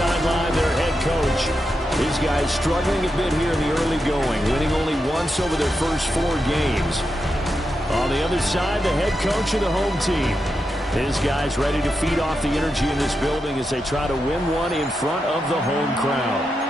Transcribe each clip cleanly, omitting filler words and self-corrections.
sideline, their head coach. These guys struggling a bit here in the early going, winning only once over their first 4 games. On the other side, the head coach of the home team. His guys ready to feed off the energy in this building as they try to win one in front of the home crowd.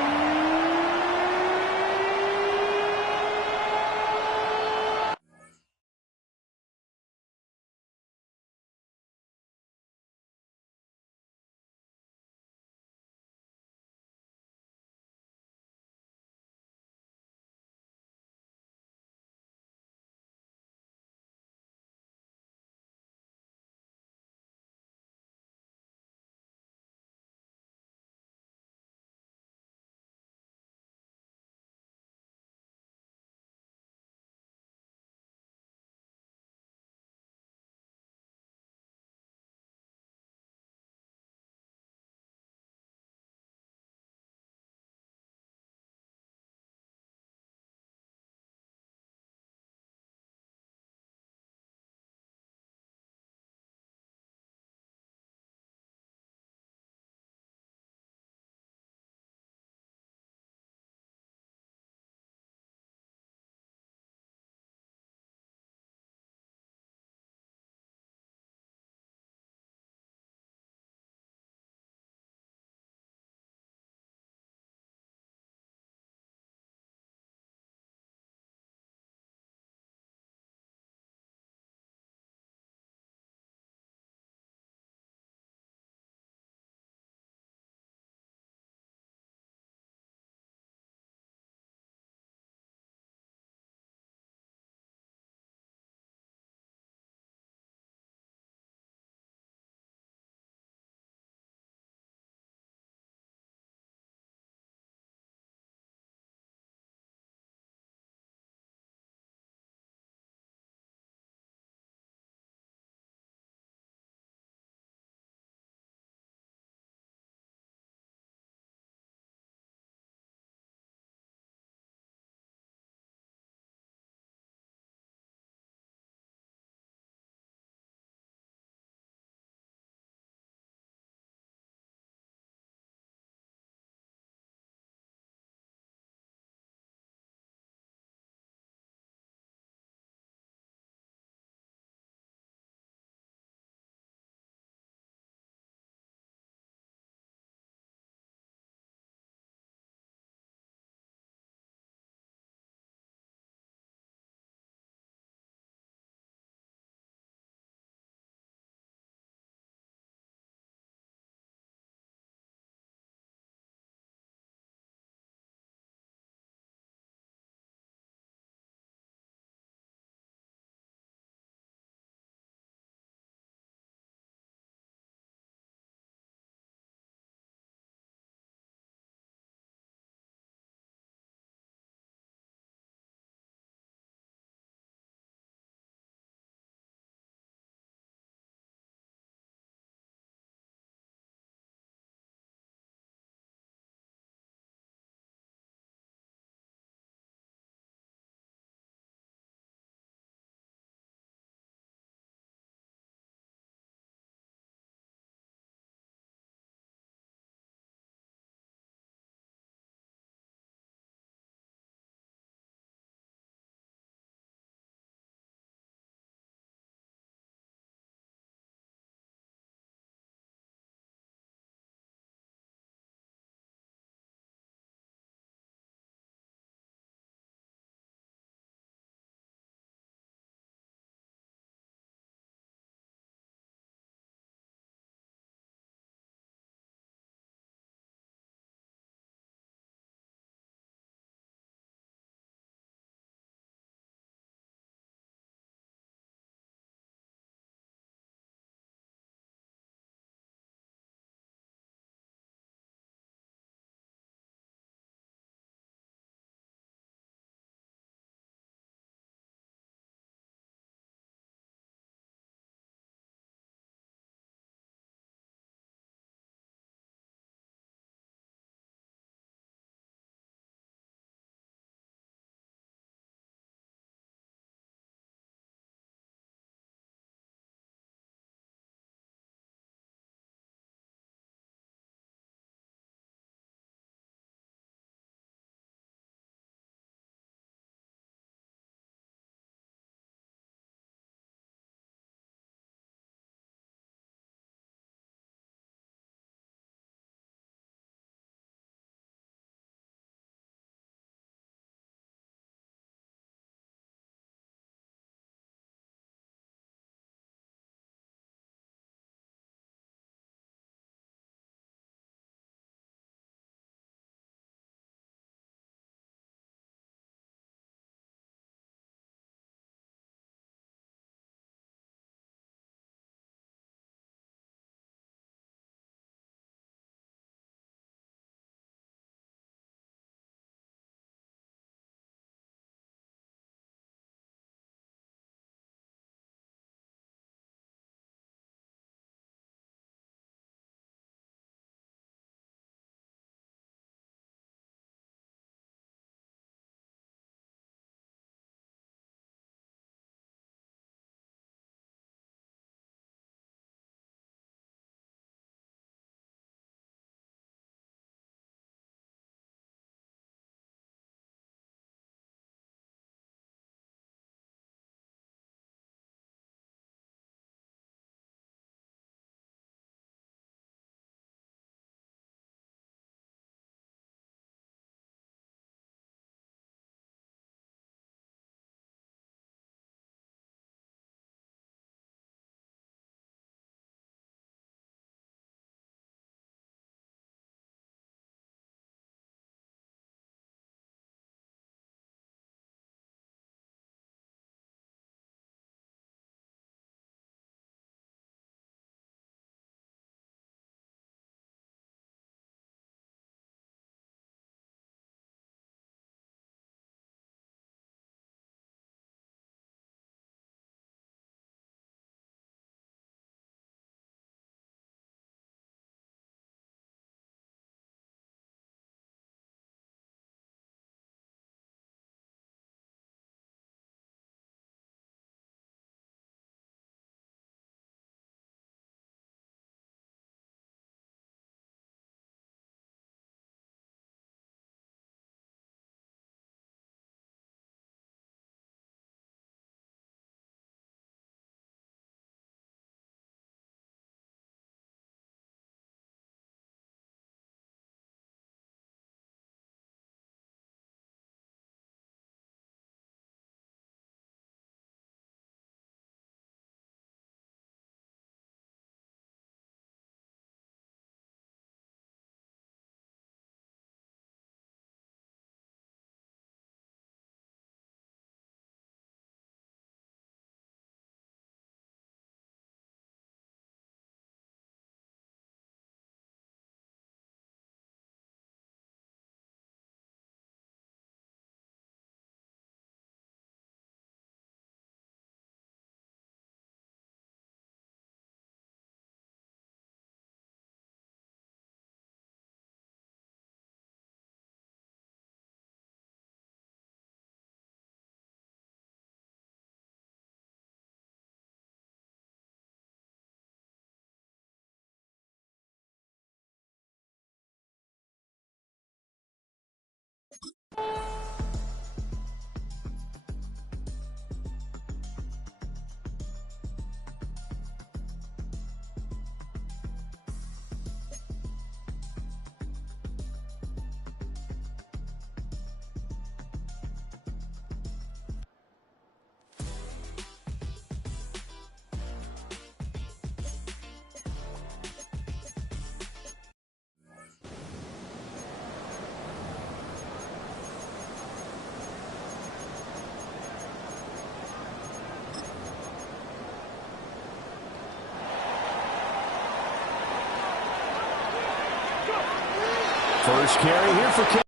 First carry here for Kevin.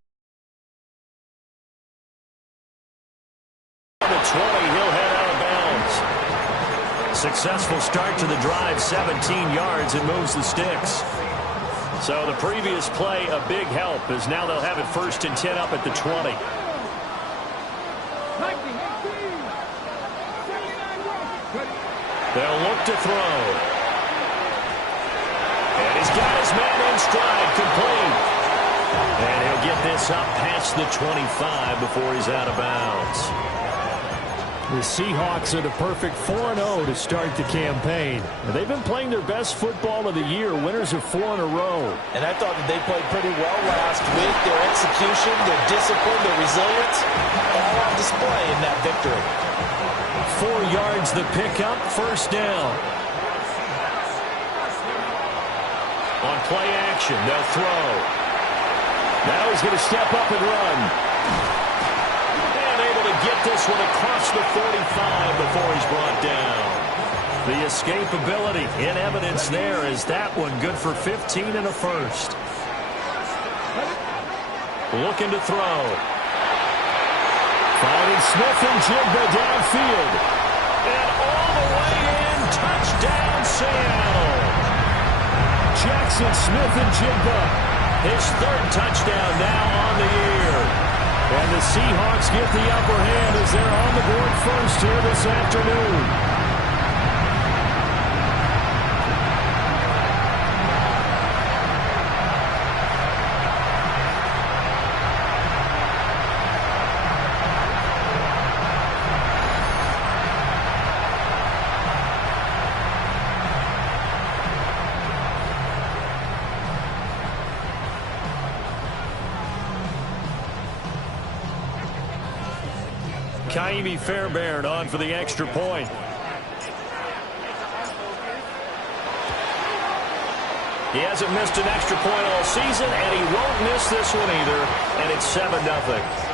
The 20, he'll head out of bounds. Successful start to the drive, 17 yards, and moves the sticks. So the previous play, a big help, as now they'll have it 1st and 10 up at the 20. They'll look to throw. And he's got his man in stride, complete. And he'll get this up past the 25 before he's out of bounds. The Seahawks are the perfect 4-0 to start the campaign. They've been playing their best football of the year, winners of 4 in a row. And I thought that they played pretty well last week. Their execution, their discipline, their resilience, all on display in that victory. 4 yards the pickup, 1st down. On play action, they'll throw. Now he's going to step up and run. And able to get this one across the 45 before he's brought down. The escapability in evidence there is that one good for 15 and a 1st. Looking to throw. Finding Smith and Jigba downfield. And all the way in, touchdown Seattle. Jackson Smith and Jigba. His 3rd touchdown now on the year. And the Seahawks get the upper hand as they're on the board first here this afternoon. Kaimi Fairbairn on for the extra point. He hasn't missed an extra point all season, and he won't miss this one either, and it's 7-0.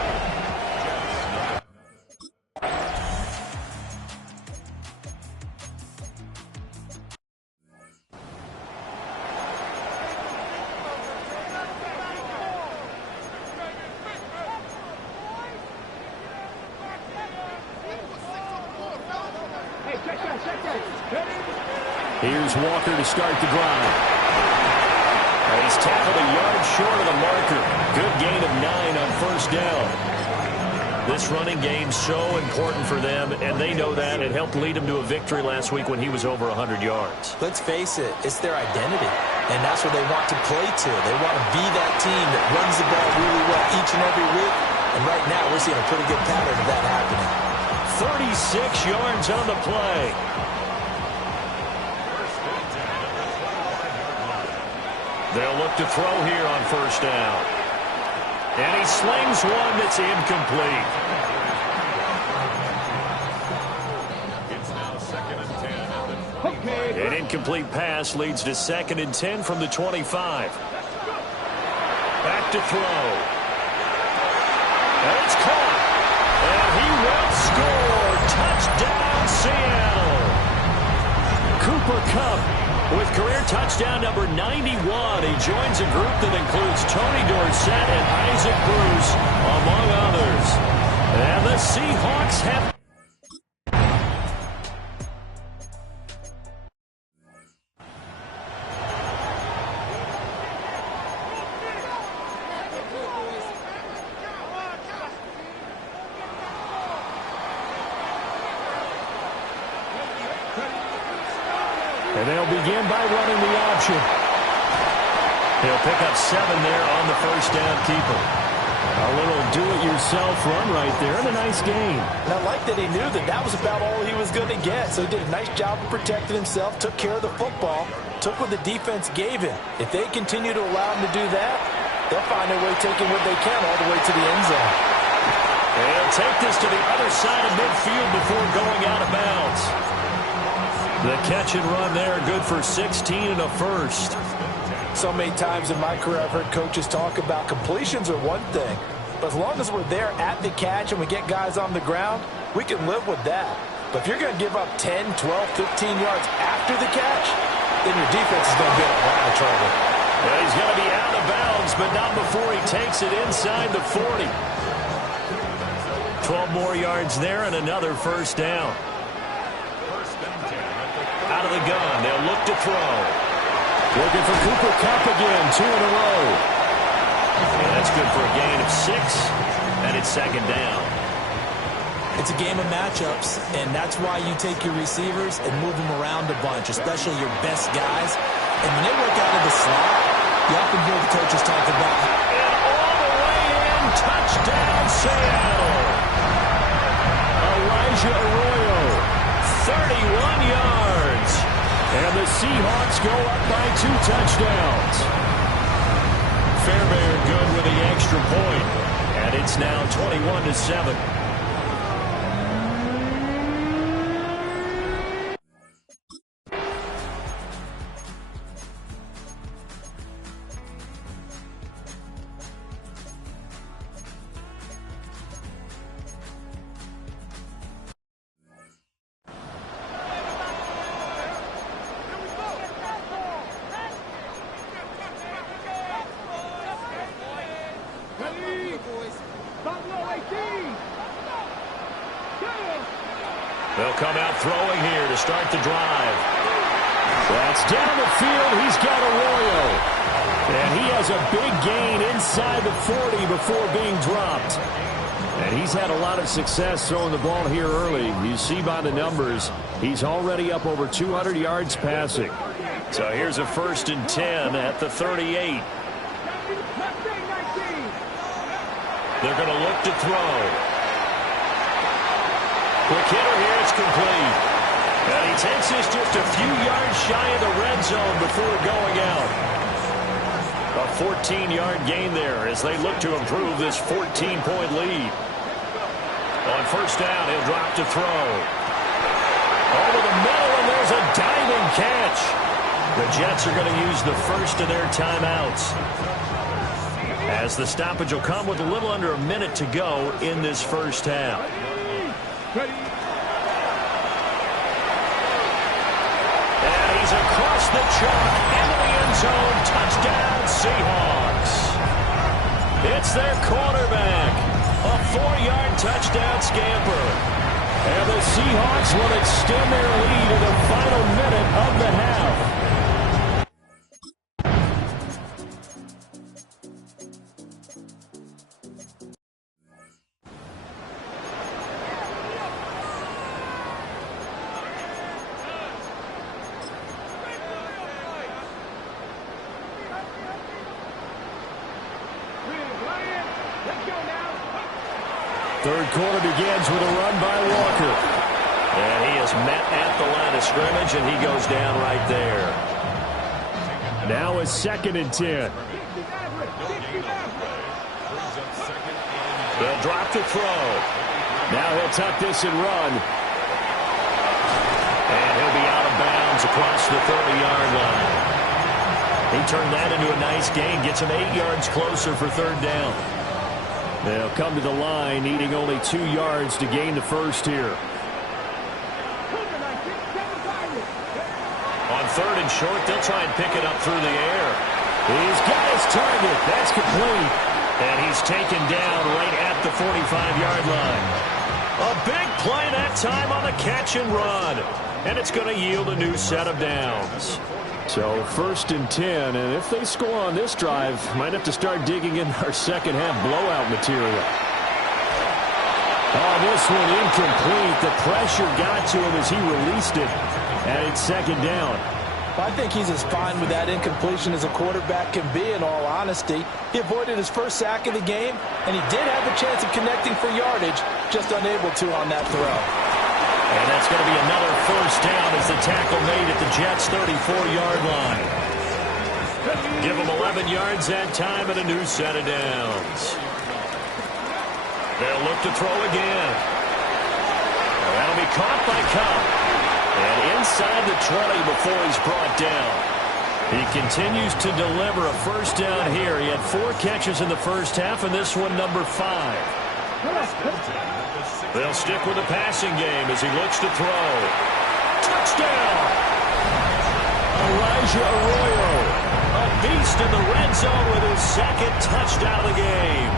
Here's Walker to start the drive. And he's tackled a yard short of the marker. Good gain of 9 on 1st down. This running game's so important for them, and they know that. It helped lead him to a victory last week when he was over 100 yards. Let's face it, it's their identity, and that's what they want to play to. They want to be that team that runs the ball really well each and every week, and right now we're seeing a pretty good pattern of that happening. 36 yards on the play. They'll look to throw here on 1st down. And he slings one that's incomplete. It's now 2nd and 10. An incomplete pass leads to 2nd and 10 from the 25. Back to throw. And it's caught. And he will score. Touchdown, Seattle. Cooper Kupp with career touchdown number 91. He joins a group that includes Tony Dorsett and Isaac Bruce, among others. And the Seahawks have... And they'll begin by running the option. He'll pick up 7 there on the 1st down keeper. A little do-it-yourself run right there, and a nice game. And I like that he knew that that was about all he was going to get, so he did a nice job of protecting himself, took care of the football, took what the defense gave him. If they continue to allow him to do that, they'll find a way taking what they can all the way to the end zone. They'll take this to the other side of midfield before going out of bounds. The catch and run there, good for 16 and a first. So many times in my career I've heard coaches talk about completions are one thing, but as long as we're there at the catch and we get guys on the ground, we can live with that. But if you're going to give up 10, 12, 15 yards after the catch, then your defense is going to be in a lot of trouble. Well, he's going to be out of bounds, but not before he takes it inside the 40. 12 more yards there and another first down. Out of the gun, they'll look to throw. Looking for Cooper Kupp again, 2 in a row. And that's good for a gain of 6, and it's second down. It's a game of matchups, and that's why you take your receivers and move them around a bunch, especially your best guys. And when they work out of the slot, you often hear the coaches talk about. And all the way in, touchdown Seattle. Elijah Arroyo, 31 yards. And the Seahawks go up by 2 touchdowns. Fairbairn good with the extra point. And it's now 21-7. They'll come out throwing here to start the drive. That's down the field. He's got Arroyo. And he has a big gain inside the 40 before being dropped. And he's had a lot of success throwing the ball here early. You see by the numbers, he's already up over 200 yards passing. So here's a 1st and 10 at the 38. They're going to look to throw. Quick hitter here, it's complete. And he takes this just a few yards shy of the red zone before going out. A 14-yard gain there as they look to improve this 14-point lead. On first down, he'll drop to throw. Over the middle, and there's a diving catch. The Jets are going to use the first of their timeouts, as the stoppage will come with a little under a minute to go in this first half. And he's across the chalk into the end zone. Touchdown, Seahawks. It's their quarterback. A 4-yard touchdown scamper. And the Seahawks will extend their lead in the final minute of the half. Third quarter begins with a run by Walker. And he is met at the line of scrimmage, and he goes down right there. Now a 2nd and 10. They'll drop to throw. Now he'll tuck this and run. And he'll be out of bounds across the 30-yard line. He turned that into a nice gain, gets him 8 yards closer for 3rd down. They'll come to the line, needing only 2 yards to gain the first here. On 3rd and short, they'll try and pick it up through the air. He's got his target. That's complete. And he's taken down right at the 45-yard line. A big play that time on the catch and run. And it's going to yield a new set of downs. So 1st and 10, and if they score on this drive, might have to start digging in our second half blowout material. Oh, this one incomplete. The pressure got to him as he released it, and it's 2nd down. I think he's as fine with that incompletion as a quarterback can be, in all honesty. He avoided his first sack of the game, and he did have a chance of connecting for yardage, just unable to on that throw. And that's going to be another first down as the tackle made at the Jets' 34-yard line. Give them 11 yards that time and a new set of downs. They'll look to throw again. That'll be caught by Cup. And inside the 20 before he's brought down. He continues to deliver a first down here. He had 4 catches in the first half, and this one number 5. They'll stick with the passing game as he looks to throw. Touchdown! Elijah Arroyo, a beast in the red zone with his second touchdown of the game.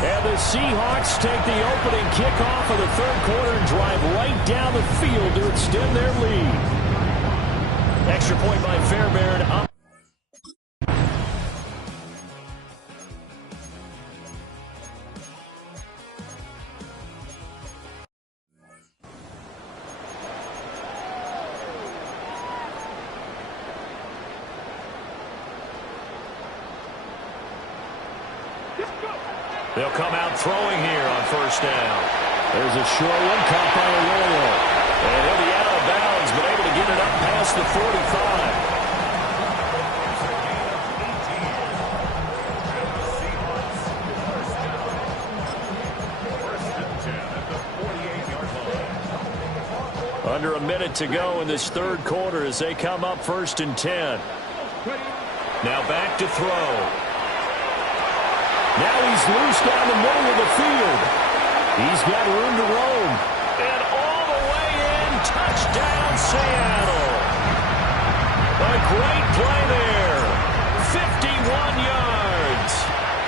And the Seahawks take the opening kickoff of the third quarter and drive right down the field to extend their lead. Extra point by Fairbairn. Up. They'll come out throwing here on first down. There's a short one caught by Arroyo. And he'll be out of bounds, but able to get it up past the 45. Under a minute to go in this third quarter as they come up 1st and 10. Now back to throw. Now he's loose down the middle of the field. He's got room to roam. And all the way in, touchdown Seattle. A great play there. 51 yards.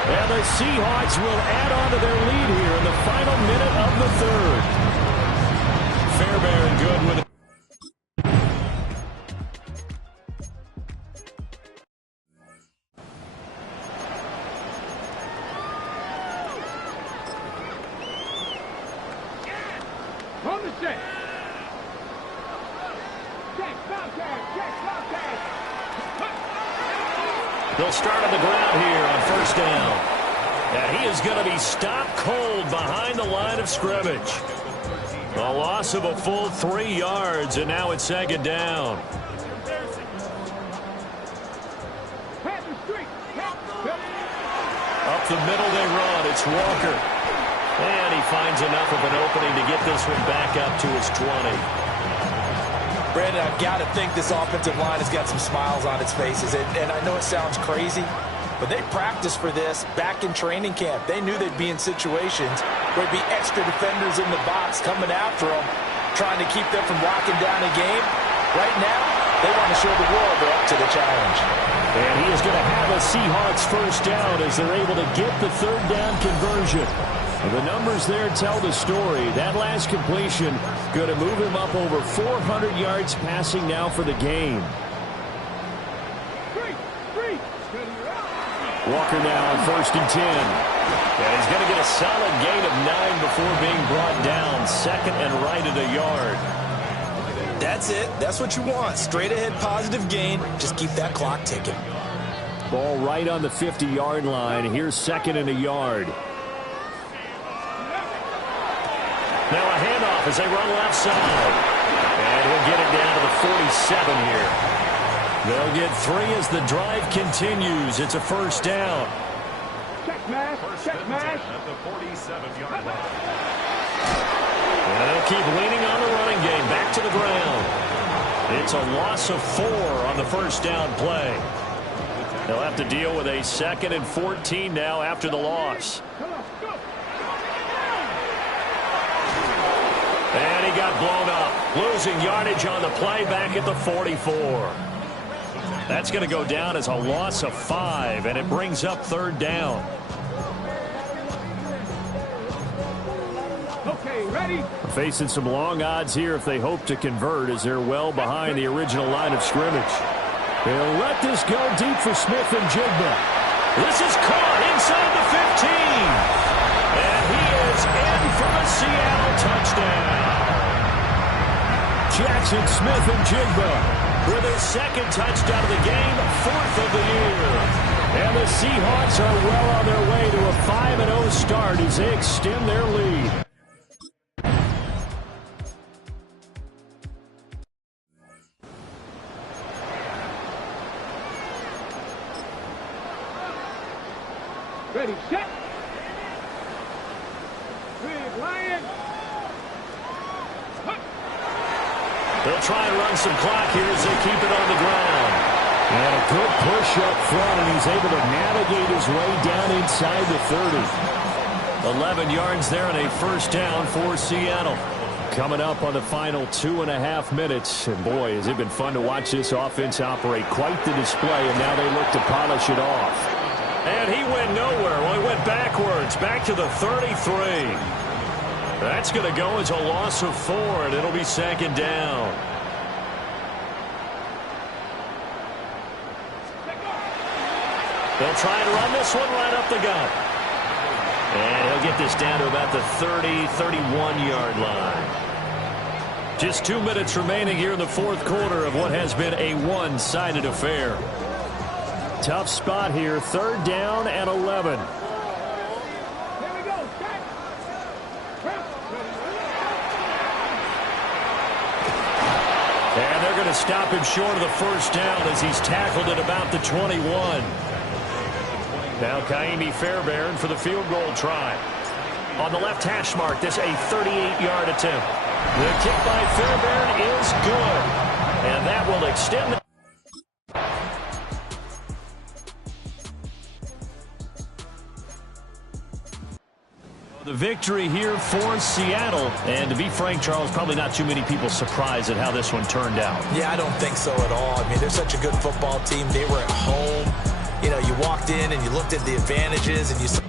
And the Seahawks will add on to their lead here in the final minute of the third. Fairbairn good with it. They'll start on the ground here on first down. And he is going to be stopped cold behind the line of scrimmage. A loss of a full 3 yards, and now it's 2nd down. Up the middle they run. It's Walker. And he finds enough of an opening to get this one back up to his 20. Brandon, I've got to think this offensive line has got some smiles on its faces. And I know it sounds crazy, but they practiced for this back in training camp. They knew they'd be in situations where there'd be extra defenders in the box coming after them, trying to keep them from locking down a game. Right now, they want to show the world they're up to the challenge. And he is going to have a Seahawks first down as they're able to get the third down conversion. And the numbers there tell the story. That last completion going to move him up over 400 yards passing now for the game. Walker now on 1st and 10. And he's going to get a solid gain of 9 before being brought down. 2nd and right at a yard. That's it. That's what you want. Straight ahead positive gain. Just keep that clock ticking. Ball right on the 50-yard line. Here's 2nd and a yard. Now a handoff as they run left side. And he'll get it down to the 47 here. They'll get 3 as the drive continues. It's a first down. Check mash. At the 47-yard line. And they'll keep leaning on the running game. Back to the ground. It's a loss of 4 on the first down play. They'll have to deal with a 2nd and 14 now after the loss. And he got blown up. Losing yardage on the play back at the 44. That's going to go down as a loss of 5, and it brings up 3rd down. Okay, ready? Facing some long odds here if they hope to convert as they're well behind the original line of scrimmage. They'll let this go deep for Smith and Jigba. This is caught inside the 15. And he is in for a Seattle touchdown. Jackson, Smith, and Jigba with his second touchdown of the game, 4th of the year. And the Seahawks are well on their way to a 5-0 start as they extend their lead. Ready, set. Big Lion. They'll try and run some clock here as they keep it on the ground. And a good push up front, and he's able to navigate his way down inside the 30. 11 yards there and a first down for Seattle. Coming up on the final 2.5 minutes. And boy, has it been fun to watch this offense operate. Quite the display, and now they look to polish it off. And he went nowhere. Well, he went backwards, back to the 33. That's going to go as a loss of 4, and it'll be second down. They'll try and run this one right up the gut. And he'll get this down to about the 30, 31-yard line. Just 2 minutes remaining here in the fourth quarter of what has been a one-sided affair. Tough spot here, 3rd down and 11. Here we go. And they're going to stop him short of the first down as he's tackled at about the 21. Now Kaimi Fairbairn for the field goal try. On the left hash mark, this a 38-yard attempt. The kick by Fairbairn is good. And that will extend the... The victory here for Seattle. And to be frank, Charles, probably not too many people surprised at how this one turned out. Yeah, I don't think so at all. I mean, they're such a good football team. They were at home. You know, you walked in and you looked at the advantages and you saw